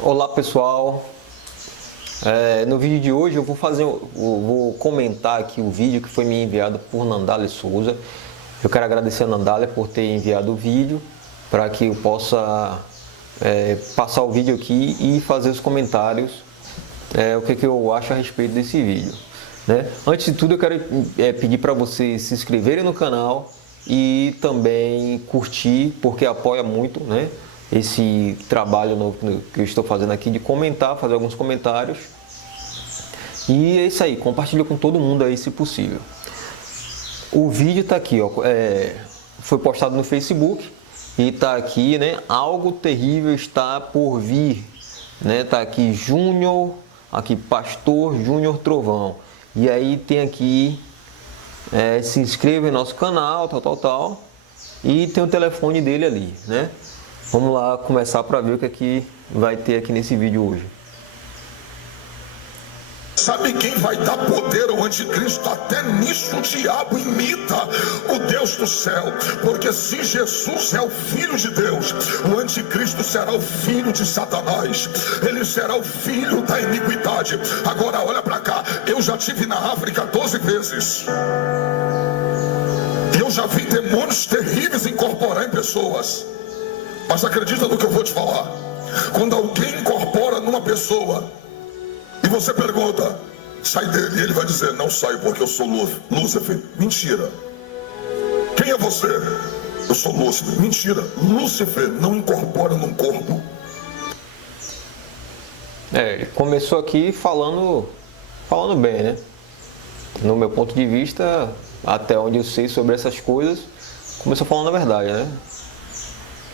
Olá pessoal, no vídeo de hoje eu vou comentar aqui o vídeo que foi me enviado por Nandale Souza. Eu quero agradecer a Nandale por ter enviado o vídeo para que eu possa passar o vídeo aqui e fazer os comentários, o que eu acho a respeito desse vídeo, né? Antes de tudo eu quero pedir para vocês se inscreverem no canal e também curtir, porque apoia muito, né, esse trabalho novo que eu estou fazendo aqui de comentar, fazer alguns comentários. E é isso aí, compartilha com todo mundo aí se possível. O vídeo está aqui, ó, foi postado no Facebook e está aqui, né? Algo terrível está por vir, né? Tá aqui Júnior, aqui Pastor Júnior Trovão. E aí tem aqui, se inscreva em nosso canal, tal. E tem o telefone dele ali, né? Vamos lá começar para ver o que aqui vai ter aqui nesse vídeo hoje. Sabe quem vai dar poder ao anticristo? Até nisso o diabo imita o Deus do céu. Porque se Jesus é o Filho de Deus, o anticristo será o filho de Satanás. Ele será o filho da iniquidade. Agora olha para cá, eu já estive na África 12 vezes. Eu já vi demônios terríveis incorporar em pessoas. Mas acredita no que eu vou te falar. Quando alguém incorpora numa pessoa e você pergunta, sai dele, e ele vai dizer, não saio porque eu sou Lúcifer. Mentira. Quem é você? Eu sou Lúcifer. Mentira. Lúcifer não incorpora num corpo. Ele começou aqui falando bem, né? No meu ponto de vista, até onde eu sei sobre essas coisas, começou falando a verdade, né?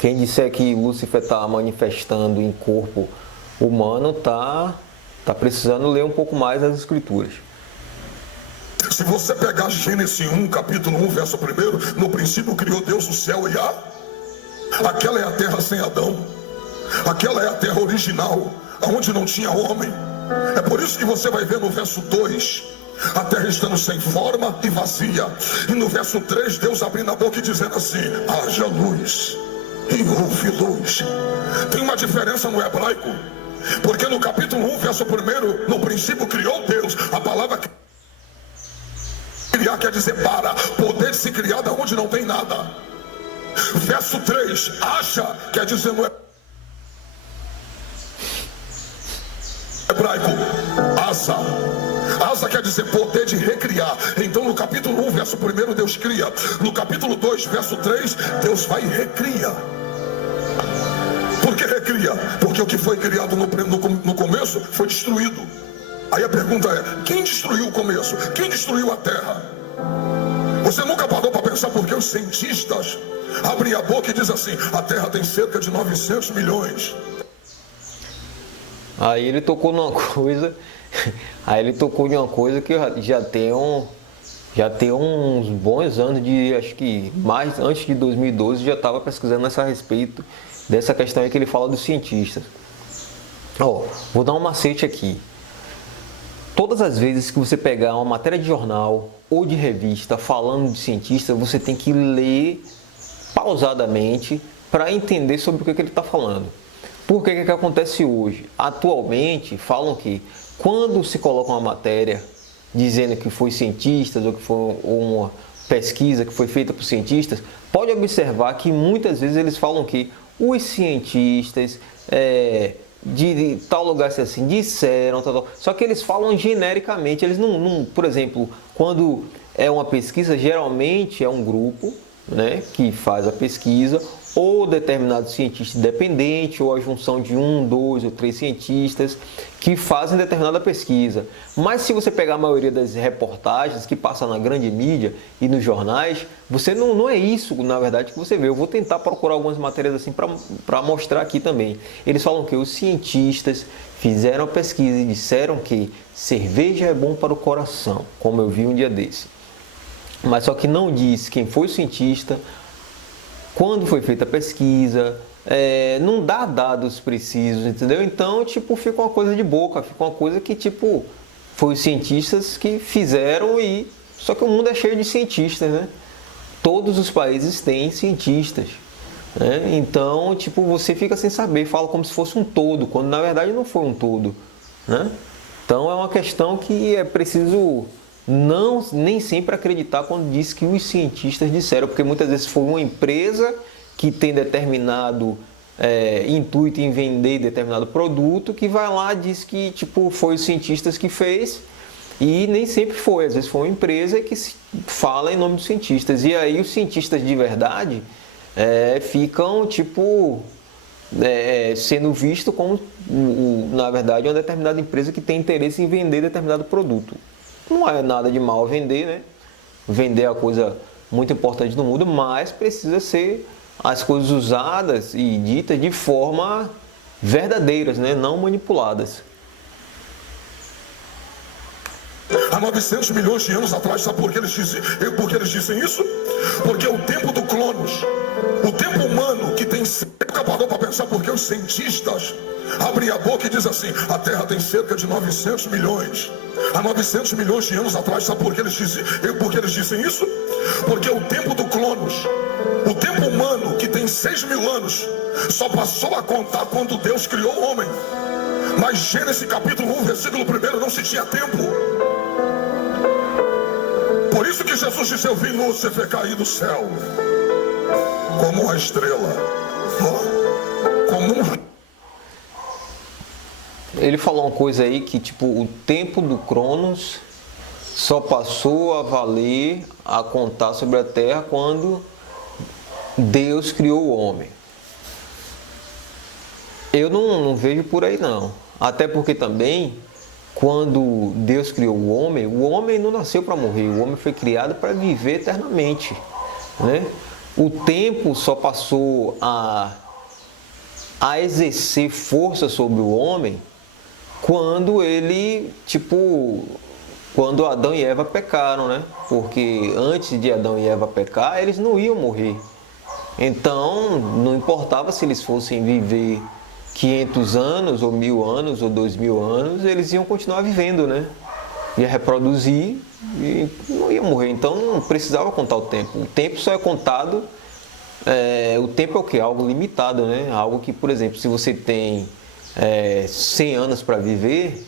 Quem disser que Lúcifer está manifestando em corpo humano tá precisando ler um pouco mais as escrituras. Se você pegar Gênesis 1, capítulo 1, verso 1, no princípio criou Deus o céu e a... Aquela é a terra sem Adão. Aquela é a terra original, onde não tinha homem. É por isso que você vai ver no verso 2, a terra estando sem forma e vazia. E no verso 3, Deus abrindo a boca e dizendo assim, haja luz. E houve luz. Tem uma diferença no hebraico, porque no capítulo 1, verso 1, no princípio criou Deus. A palavra criar quer dizer para, poder se criar da onde não tem nada. Verso 3, acha, quer dizer no hebraico, asa. Asa quer dizer poder de recriar. Então no capítulo 1, verso 1, Deus cria. No capítulo 2, verso 3, Deus vai e recria. Por que recria? Porque o que foi criado no começo foi destruído. Aí a pergunta é, quem destruiu o começo? Quem destruiu a terra? Você nunca parou para pensar por que os cientistas abrem a boca e dizem assim, a terra tem cerca de 900 milhões. Aí ele tocou numa coisa, que já tem uns bons anos de, acho que mais antes de 2012 já estava pesquisando a respeito dessa questão aí que ele fala dos cientistas. Vou dar um macete aqui. Todas as vezes que você pegar uma matéria de jornal ou de revista falando de cientista, você tem que ler pausadamente para entender sobre o que ele está falando. Por que acontece hoje? Atualmente falam que quando se coloca uma matéria dizendo que foi cientistas ou que foi uma pesquisa que foi feita por cientistas, pode observar que muitas vezes eles falam que os cientistas de tal lugar assim disseram, tal. Só que eles falam genericamente, eles não, por exemplo, quando é uma pesquisa, geralmente é um grupo, né, que faz a pesquisa, ou determinado cientista independente, ou a junção de 1, 2 ou 3 cientistas que fazem determinada pesquisa. Mas se você pegar a maioria das reportagens que passam na grande mídia e nos jornais, você não é isso, na verdade, que você vê. Eu vou tentar procurar algumas matérias assim para mostrar aqui também. Eles falam que os cientistas fizeram a pesquisa e disseram que cerveja é bom para o coração, como eu vi um dia desse. Mas só que não diz quem foi o cientista, quando foi feita a pesquisa, não dá dados precisos, entendeu? Então, tipo, fica uma coisa de boca, fica uma coisa que, tipo, foi os cientistas que fizeram e... Só que o mundo é cheio de cientistas, né? Todos os países têm cientistas. né? Então, tipo, você fica sem saber, fala como se fosse um todo, quando na verdade não foi um todo, né? Então é uma questão que é preciso nem sempre acreditar quando diz que os cientistas disseram, porque muitas vezes foi uma empresa que tem determinado intuito em vender determinado produto, que vai lá e diz que tipo, foi os cientistas que fez, e nem sempre foi, às vezes foi uma empresa que fala em nome dos cientistas, e aí os cientistas de verdade ficam tipo sendo visto como na verdade uma determinada empresa que tem interesse em vender determinado produto. Não é nada de mal vender, né? Vender é a coisa muito importante no mundo, mas precisa ser as coisas usadas e ditas de forma verdadeiras, né? Não manipuladas. Há 900 milhões de anos atrás, sabe por que eles dizem isso? Porque o tempo do Cronos, o tempo humano que tem cerca, parou para pensar porque os cientistas abrem a boca e dizem assim: a Terra tem cerca de 900 milhões. Há 900 milhões de anos atrás, sabe por que eles dizem isso? Porque o tempo do Cronos, o tempo humano que tem 6.000 anos, só passou a contar quando Deus criou o homem. Mas Gênesis capítulo 1, versículo 1, não se tinha tempo. Por isso que Jesus disse: eu vi Lúcifer cair do céu como uma estrela, como um... Ele falou uma coisa aí que tipo, o tempo do Cronos só passou a valer, a contar sobre a Terra quando Deus criou o homem. Eu não vejo por aí não. Até porque também, quando Deus criou o homem não nasceu para morrer, o homem foi criado para viver eternamente, né? O tempo só passou a exercer força sobre o homem quando quando Adão e Eva pecaram, né? Porque antes de Adão e Eva pecar, eles não iam morrer. Então, não importava se eles fossem viver 500 anos, ou 1.000 anos, ou 2.000 anos, eles iam continuar vivendo, né? Ia reproduzir e não ia morrer. Então, não precisava contar o tempo. O tempo só é contado... o tempo é o quê? Algo limitado, né? Algo que, por exemplo, se você tem 100 anos para viver,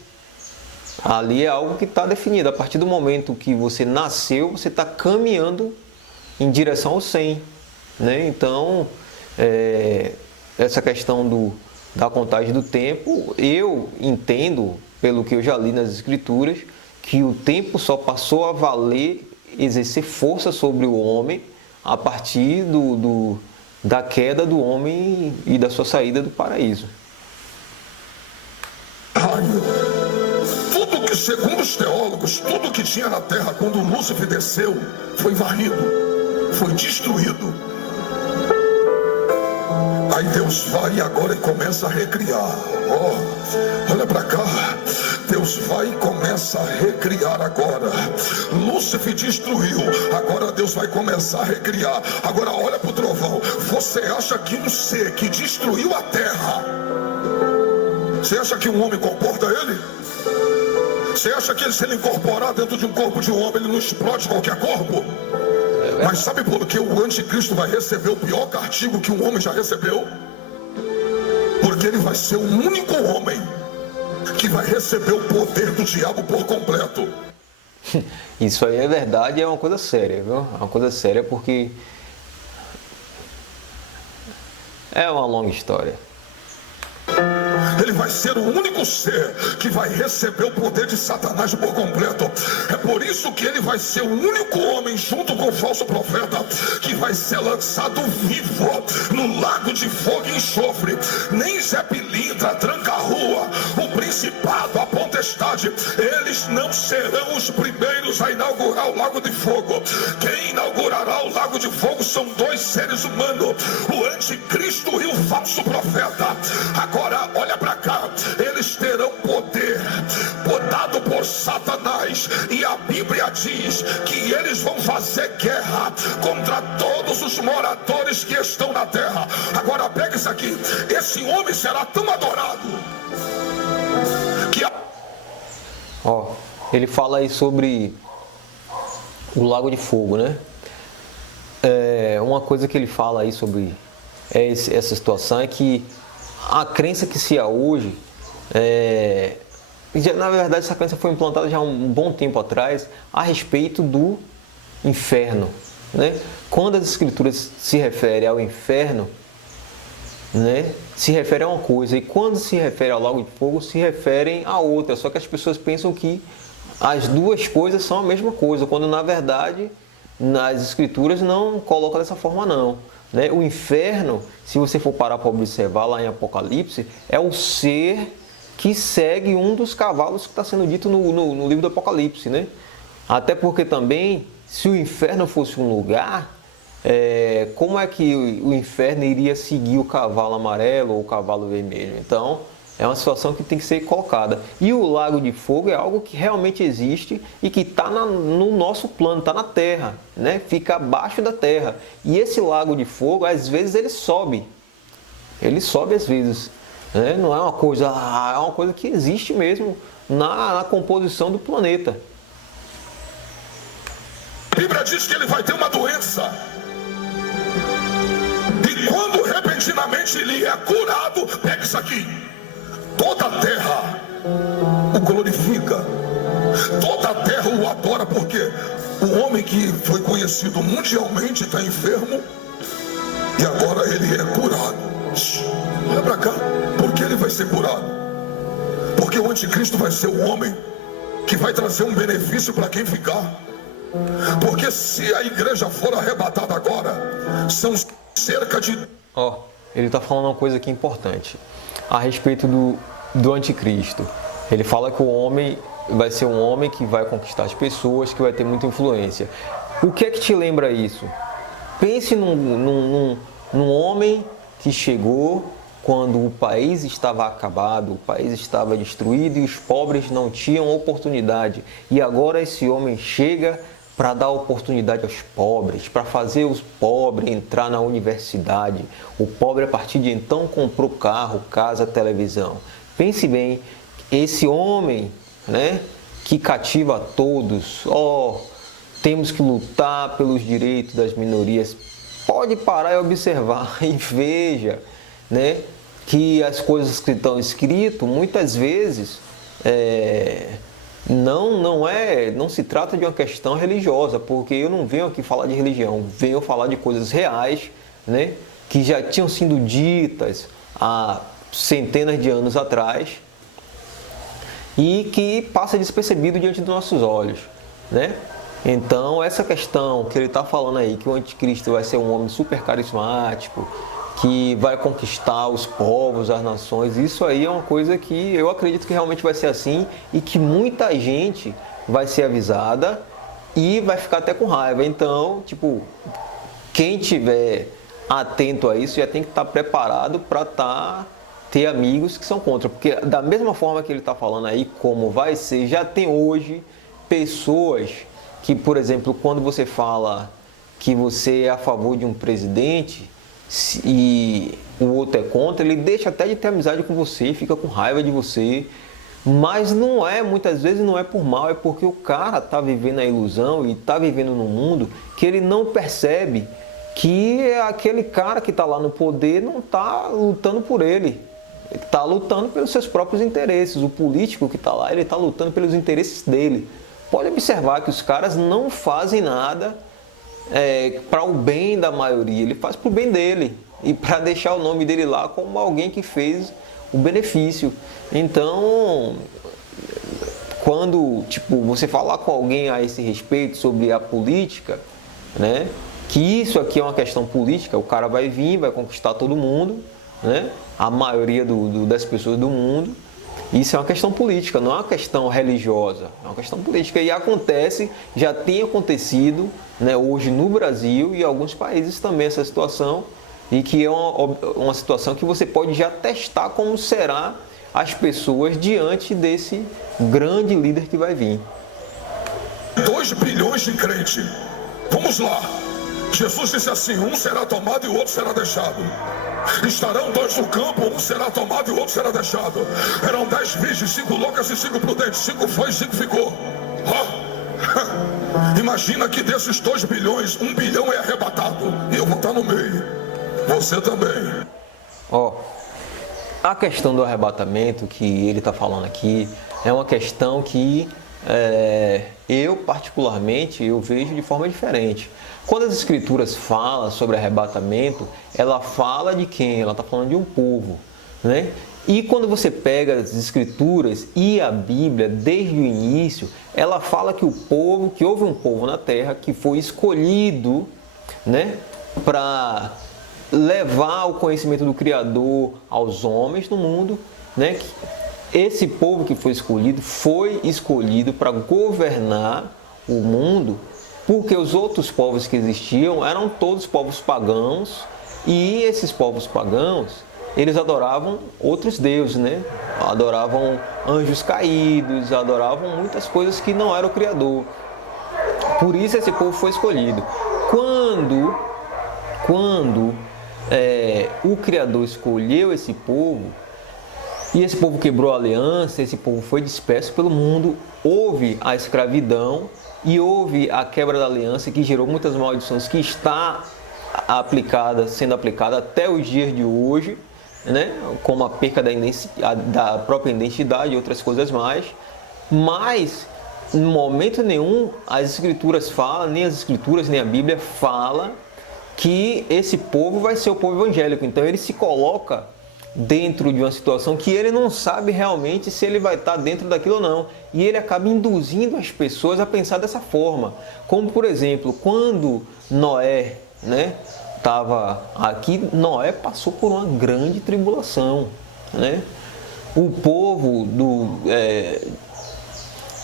ali é algo que está definido. A partir do momento que você nasceu, você está caminhando em direção ao 100, né? Então, essa questão da contagem do tempo, eu entendo, pelo que eu já li nas escrituras, que o tempo só passou a valer, exercer força sobre o homem a partir da queda do homem e da sua saída do paraíso. Tudo que, segundo os teólogos, tudo que tinha na terra quando Lúcifer desceu foi varrido, foi destruído. Aí Deus vai agora e começa a recriar. Olha para cá. Deus vai e começa a recriar agora. Lúcifer destruiu, agora Deus vai começar a recriar. Agora olha para o trovão. Você acha que um ser que destruiu a terra, você acha que um homem comporta ele? Você acha que se ele incorporar dentro de um corpo de um homem, ele não explode qualquer corpo? Mas sabe por que o anticristo vai receber o pior castigo que um homem já recebeu? Porque ele vai ser o único homem que vai receber o poder do diabo por completo. Isso aí é verdade, é uma coisa séria, viu? É uma coisa séria porque é uma longa história. Ele vai ser o único ser que vai receber o poder de Satanás por completo. É por isso que ele vai ser o único homem, junto com o falso profeta, que vai ser lançado vivo no lago de fogo e enxofre. Nem Zé Pilintra, Tranca-Rua, o principado, a potestade, eles não serão os primeiros a inaugurar o lago de fogo. Quem inaugurará o lago de fogo são dois seres humanos, o anticristo e o falso profeta. Agora olha para cá, eles terão poder dado por Satanás, e a Bíblia diz que eles vão fazer guerra contra todos os moradores que estão na terra. Agora pega isso aqui, esse homem será tão adorado que ele fala aí sobre o lago de fogo, né? Uma coisa que ele fala aí sobre essa situação é que a crença que se há hoje, na verdade essa crença foi implantada já há um bom tempo atrás a respeito do inferno, né? Quando as escrituras se referem ao inferno, né, se refere a uma coisa, e quando se refere ao lago de fogo, se referem a outra. Só que as pessoas pensam que as duas coisas são a mesma coisa, quando na verdade nas escrituras não coloca dessa forma não, né? O inferno, se você for parar para observar lá em Apocalipse, é o ser que segue um dos cavalos que está sendo dito no livro do Apocalipse, né? Até porque também, se o inferno fosse um lugar, como é que o inferno iria seguir o cavalo amarelo ou o cavalo vermelho? Então, é uma situação que tem que ser colocada. E o lago de fogo é algo que realmente existe e que está no nosso plano, está na terra, né? Fica abaixo da terra. E esse lago de fogo, às vezes, ele sobe. Ele sobe às vezes. Né? Não é uma coisa, é uma coisa que existe mesmo na composição do planeta. A Bíblia diz que ele vai ter uma doença. E quando repentinamente ele é curado, pega isso aqui. Toda a terra o glorifica. Toda a terra o adora, porque o homem que foi conhecido mundialmente está enfermo e agora ele é curado. Olha para cá. Por que ele vai ser curado? Porque o anticristo vai ser o homem que vai trazer um benefício para quem ficar. Porque se a igreja for arrebatada agora, são cerca de... Ele está falando uma coisa aqui importante a respeito do anticristo. Ele fala que o homem vai ser um homem que vai conquistar as pessoas, que vai ter muita influência. O que é que te lembra isso? Pense num homem que chegou quando o país estava acabado, o país estava destruído e os pobres não tinham oportunidade. E agora esse homem chega para dar oportunidade aos pobres, para fazer os pobres entrar na universidade. O pobre, a partir de então, comprou carro, casa, televisão. Pense bem, esse homem, né, que cativa a todos, temos que lutar pelos direitos das minorias. Pode parar e observar e veja, né, que as coisas que estão escritas, muitas vezes, não se trata de uma questão religiosa, porque eu não venho aqui falar de religião, venho falar de coisas reais, né, que já tinham sido ditas há centenas de anos atrás e que passa despercebido diante dos nossos olhos, né? Então, essa questão que ele está falando aí, que o anticristo vai ser um homem super carismático, que vai conquistar os povos, as nações, isso aí é uma coisa que eu acredito que realmente vai ser assim e que muita gente vai ser avisada e vai ficar até com raiva. Então, quem tiver atento a isso já tem que estar preparado para ter amigos que são contra. Porque da mesma forma que ele está falando aí, como vai ser, já tem hoje pessoas que, por exemplo, quando você fala que você é a favor de um presidente e o outro é contra, ele deixa até de ter amizade com você, fica com raiva de você, mas muitas vezes não é por mal, é porque o cara está vivendo a ilusão e está vivendo num mundo que ele não percebe que aquele cara que está lá no poder não está lutando por ele, está lutando pelos seus próprios interesses. O político que está lá, ele está lutando pelos interesses dele. Pode observar que os caras não fazem nada para o bem da maioria, ele faz para o bem dele e para deixar o nome dele lá como alguém que fez o benefício. Então, quando você falar com alguém a esse respeito sobre a política, né, que isso aqui é uma questão política, o cara vai vir, vai conquistar todo mundo, né, a maioria das pessoas do mundo. Isso é uma questão política, não é uma questão religiosa, é uma questão política. E acontece, já tem acontecido, né, hoje no Brasil e em alguns países também essa situação, e que é uma situação que você pode já testar como será as pessoas diante desse grande líder que vai vir. 2 bilhões de crentes. Vamos lá. Jesus disse assim: um será tomado e o outro será deixado. Estarão 2 no campo, um será tomado e o outro será deixado. Eram 10 virgens, 5 loucas e 5 prudentes. 5 foi e 5 ficou. Imagina que desses 2 bilhões, 1 bilhão é arrebatado e eu vou estar no meio. Você também. Ó, a questão do arrebatamento que ele está falando aqui é uma questão que eu particularmente eu vejo de forma diferente. Quando as escrituras falam sobre arrebatamento, ela fala de quem? Ela está falando de um povo, né? E quando você pega as escrituras e a Bíblia, desde o início, ela fala que que houve um povo na terra que foi escolhido, né, para levar o conhecimento do Criador aos homens no mundo, né? Esse povo que foi escolhido para governar o mundo, porque os outros povos que existiam eram todos povos pagãos, e esses povos pagãos, eles adoravam outros deuses, né? Adoravam anjos caídos, adoravam muitas coisas que não era o Criador. Por isso esse povo foi escolhido. Quando o Criador escolheu esse povo, e esse povo quebrou a aliança, esse povo foi disperso pelo mundo, houve a escravidão e houve a quebra da aliança que gerou muitas maldições que está sendo aplicada até os dias de hoje, né? Como a perca da própria identidade e outras coisas mais. Mas, em momento nenhum, as escrituras falam, nem as escrituras, nem a Bíblia fala que esse povo vai ser o povo evangélico. Então ele se coloca dentro de uma situação que ele não sabe realmente se ele vai estar dentro daquilo ou não. E ele acaba induzindo as pessoas a pensar dessa forma. Como, por exemplo, quando Noé, né, estava aqui, Noé passou por uma grande tribulação, né? O povo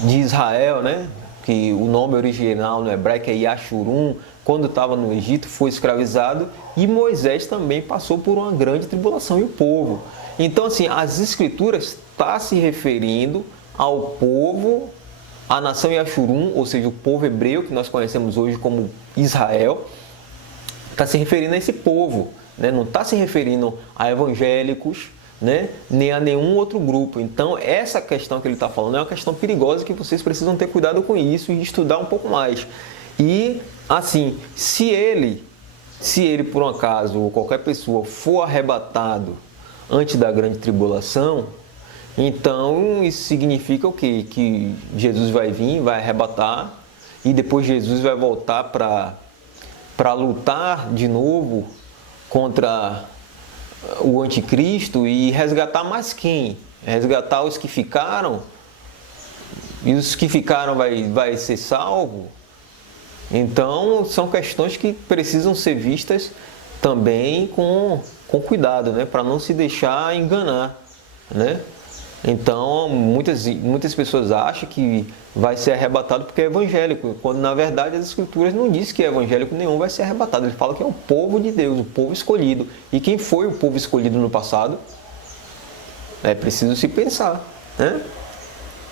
de Israel, né, que o nome original no hebraico é Yashurum, quando estava no Egito foi escravizado, e Moisés também passou por uma grande tribulação, e o povo. Então, assim, as escrituras estão se referindo ao povo, à nação Yashurum, ou seja, o povo hebreu que nós conhecemos hoje como Israel, está se referindo a esse povo, né? Não está se referindo a evangélicos, né? Nem a nenhum outro grupo. Então, essa questão que ele está falando é uma questão perigosa que vocês precisam ter cuidado com isso e estudar um pouco mais. E, assim, se ele por um acaso, ou qualquer pessoa, for arrebatado antes da grande tribulação, então isso significa o quê? Que Jesus vai vir, vai arrebatar, e depois Jesus vai voltar para lutar de novo contra o anticristo e resgatar mais quem? Resgatar os que ficaram? E os que ficaram vai ser salvo? Então, são questões que precisam ser vistas também com cuidado, né? Para não se deixar enganar, né? Então, muitas pessoas acham que vai ser arrebatado porque é evangélico, quando na verdade as escrituras não dizem que evangélico nenhum vai ser arrebatado. Ele fala que é o povo de Deus, o povo escolhido. E quem foi o povo escolhido no passado? É preciso se pensar, né?